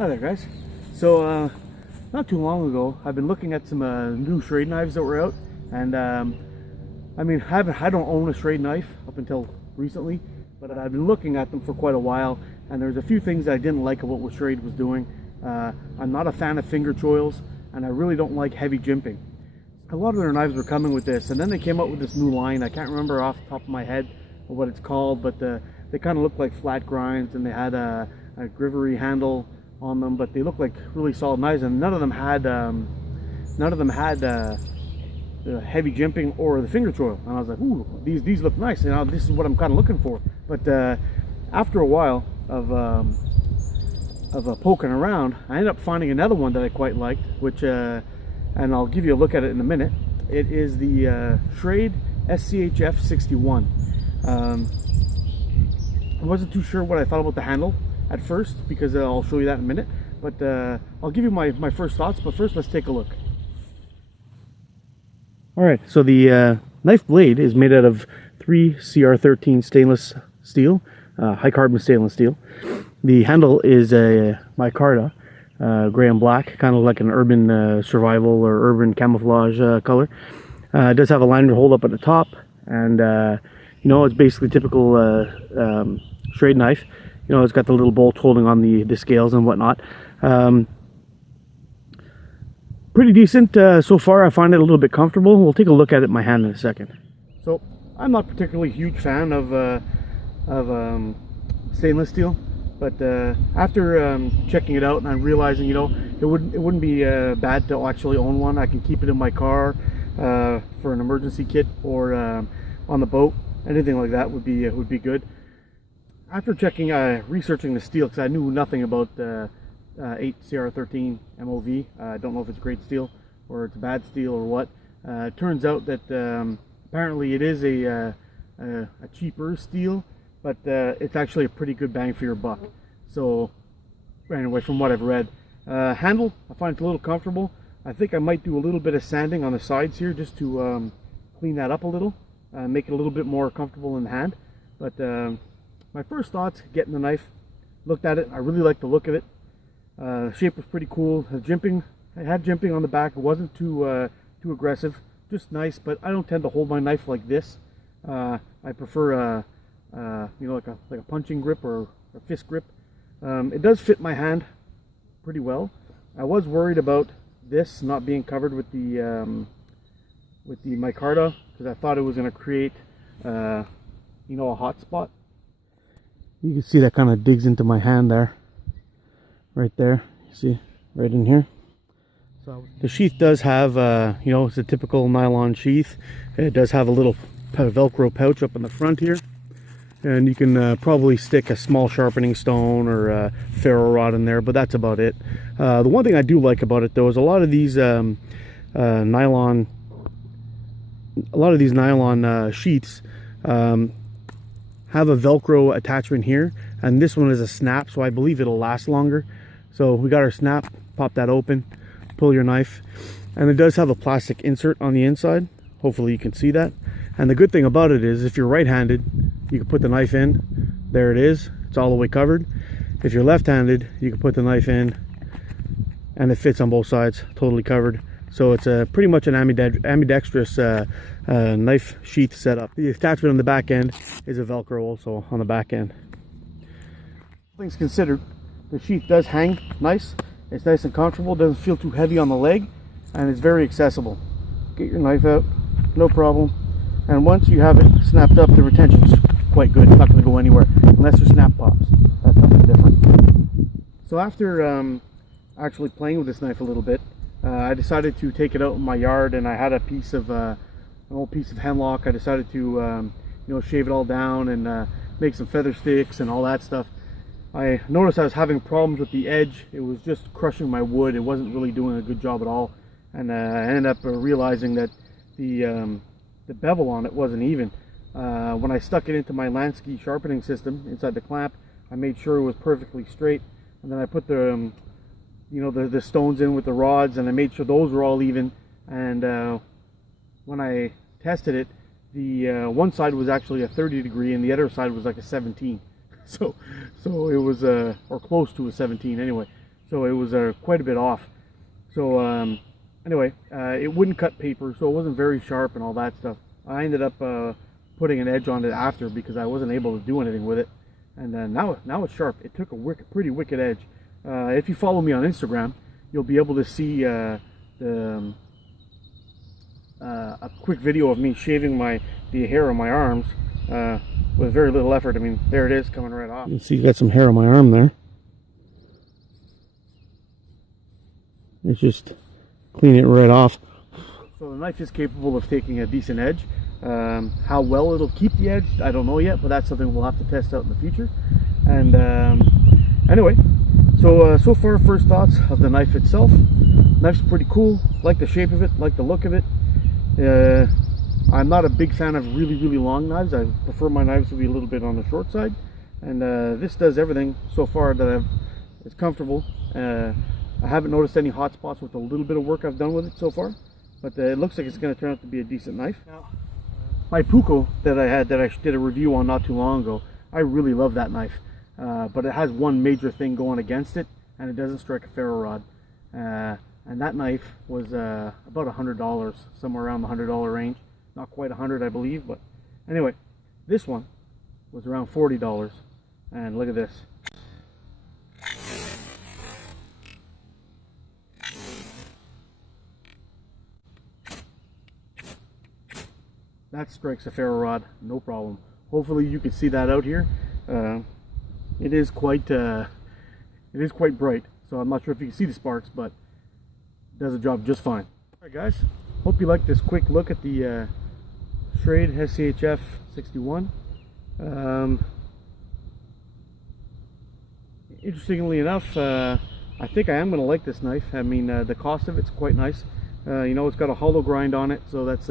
Hi there, guys. So not too long ago I've been looking at some new Schrade knives that were out, and I mean I don't own a Schrade knife up until recently, but I've been looking at them for quite a while, and there's a few things I didn't like about what Schrade was doing. I'm not a fan of finger choils, and I really don't like heavy jimping. A lot of their knives were coming with this, and then they came out with this new line. I can't remember off the top of my head what it's called, but they kind of looked like flat grinds, and they had a grivery handle on them, but they looked like really solid knives, and none of them had the heavy jimping or the finger choil. And I was like, ooh, these look nice, you know, this is what I'm kind of looking for. But after a while of poking around, I ended up finding another one that I quite liked, which and I'll give you a look at it in a minute. It is the Schrade schf61. I wasn't too sure what I thought about the handle at first, because I'll show you that in a minute, but I'll give you my first thoughts. But first, let's take a look. Alright, so the knife blade is made out of 3CR13 stainless steel, high carbon stainless steel. The handle is a Micarta, gray and black, kind of like an urban survival or urban camouflage color. It does have a liner hold up at the top, and you know, it's basically typical Schrade knife. You know, it's got the little bolt holding on the scales and whatnot. Pretty decent so far. I find it a little bit comfortable. We'll take a look at it in my hand in a second. So I'm not particularly a huge fan of stainless steel, but after checking it out and I'm realizing, you know, it wouldn't be bad to actually own one. I can keep it in my car for an emergency kit, or on the boat. Anything like that would be good. After researching the steel, because I knew nothing about 8CR13 MOV. I don't know if it's great steel or it's bad steel or what. It turns out that apparently it is a cheaper steel, but it's actually a pretty good bang for your buck. So anyway, from what I've read, handle, I find it's a little comfortable. I think I might do a little bit of sanding on the sides here just to clean that up a little, make it a little bit more comfortable in the hand. But my first thoughts, getting the knife, looked at it, I really liked the look of it. The shape was pretty cool. The jimping, I had jimping on the back. It wasn't too aggressive, just nice. But I don't tend to hold my knife like this. I prefer you know, like a punching grip or a fist grip. It does fit my hand pretty well. I was worried about this not being covered with the micarta, because I thought it was going to create you know, a hot spot. You can see that kind of digs into my hand there, right there. You see, right in here. So the sheath does have, you know, it's a typical nylon sheath. It does have a little Velcro pouch up in the front here, and you can probably stick a small sharpening stone or a ferro rod in there, but that's about it. The one thing I do like about it, though, is a lot of these nylon sheaths have a Velcro attachment here, and this one is a snap, so I believe it'll last longer. So we got our snap, pop that open, pull your knife, and it does have a plastic insert on the inside. Hopefully you can see that. And the good thing about it is, if you're right-handed, you can put the knife in. There it is, it's all the way covered. If you're left-handed, you can put the knife in, and it fits on both sides, totally covered. So it's pretty much an ambidextrous knife sheath setup. The attachment on the back end is a Velcro also on the back end. Things considered, the sheath does hang nice. It's nice and comfortable, doesn't feel too heavy on the leg, and it's very accessible. Get your knife out, no problem. And once you have it snapped up, the retention's quite good. It's not going to go anywhere unless your snap pops. That's something different. So after actually playing with this knife a little bit, I decided to take it out in my yard, and I had a piece of an old piece of hemlock. I decided to you know, shave it all down and make some feather sticks and all that stuff. I noticed I was having problems with the edge. It was just crushing my wood. It wasn't really doing a good job at all, and I ended up realizing that the bevel on it wasn't even. When I stuck it into my Lansky sharpening system inside the clamp, I made sure it was perfectly straight, and then I put the you know, the stones in with the rods, and I made sure those were all even. And when I tested it, the one side was actually a 30 degree and the other side was like a 17. So it was or close to a 17 anyway. so it was quite a bit off. So anyway, it wouldn't cut paper, so it wasn't very sharp and all that stuff. I ended up putting an edge on it after because I wasn't able to do anything with it. And now it's sharp. It took a pretty wicked edge. If you follow me on Instagram, you'll be able to see a quick video of me shaving the hair on my arms with very little effort. I mean, there it is, coming right off. You can see you got some hair on my arm there. It's just clean it right off. So the knife is capable of taking a decent edge. How well it'll keep the edge, I don't know yet, but that's something we'll have to test out in the future. And anyway, so far, first thoughts of the knife itself. Knife's pretty cool. Like the shape of it, like the look of it. I'm not a big fan of really long knives. I prefer my knives to be a little bit on the short side. And this does everything so far that it's comfortable. I haven't noticed any hot spots with the little bit of work I've done with it so far, but it looks like it's going to turn out to be a decent knife. Now, my Puko that I did a review on not too long ago, I really love that knife, but it has one major thing going against it, and it doesn't strike a ferro rod. And that knife was about $100, somewhere around the $100 range. Not quite 100, I believe, but anyway, this one was around $40, and look at this. That strikes a ferro rod, no problem. Hopefully you can see that out here. It is quite bright, so I'm not sure if you can see the sparks, but it does the job just fine. Alright guys, hope you liked this quick look at the Schrade schf61. Interestingly enough, I think I am going to like this knife. I mean, the cost of it's quite nice. You know, it's got a hollow grind on it, so that's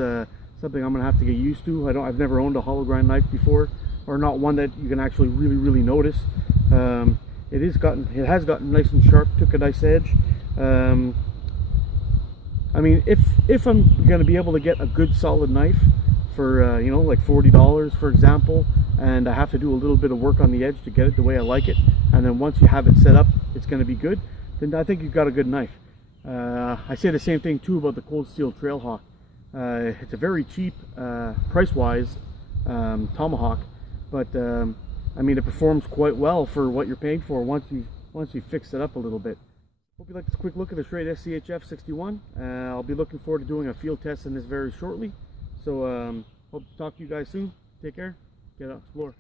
something I'm going to have to get used to. I've never owned a hollow grind knife before, or not one that you can actually really notice. It has gotten nice and sharp, took a nice edge. I mean, if I'm going to be able to get a good solid knife for you know, like $40 for example, and I have to do a little bit of work on the edge to get it the way I like it, and then once you have it set up it's going to be good, then I think you've got a good knife. I say the same thing too about the Cold Steel Trailhawk. It's a very cheap, price-wise, tomahawk, but I mean, it performs quite well for what you're paying for once you fix it up a little bit. Hope you like this quick look at the Schrade schf61. I'll be looking forward to doing a field test in this very shortly. So hope to talk to you guys soon. Take care. Get out, explore.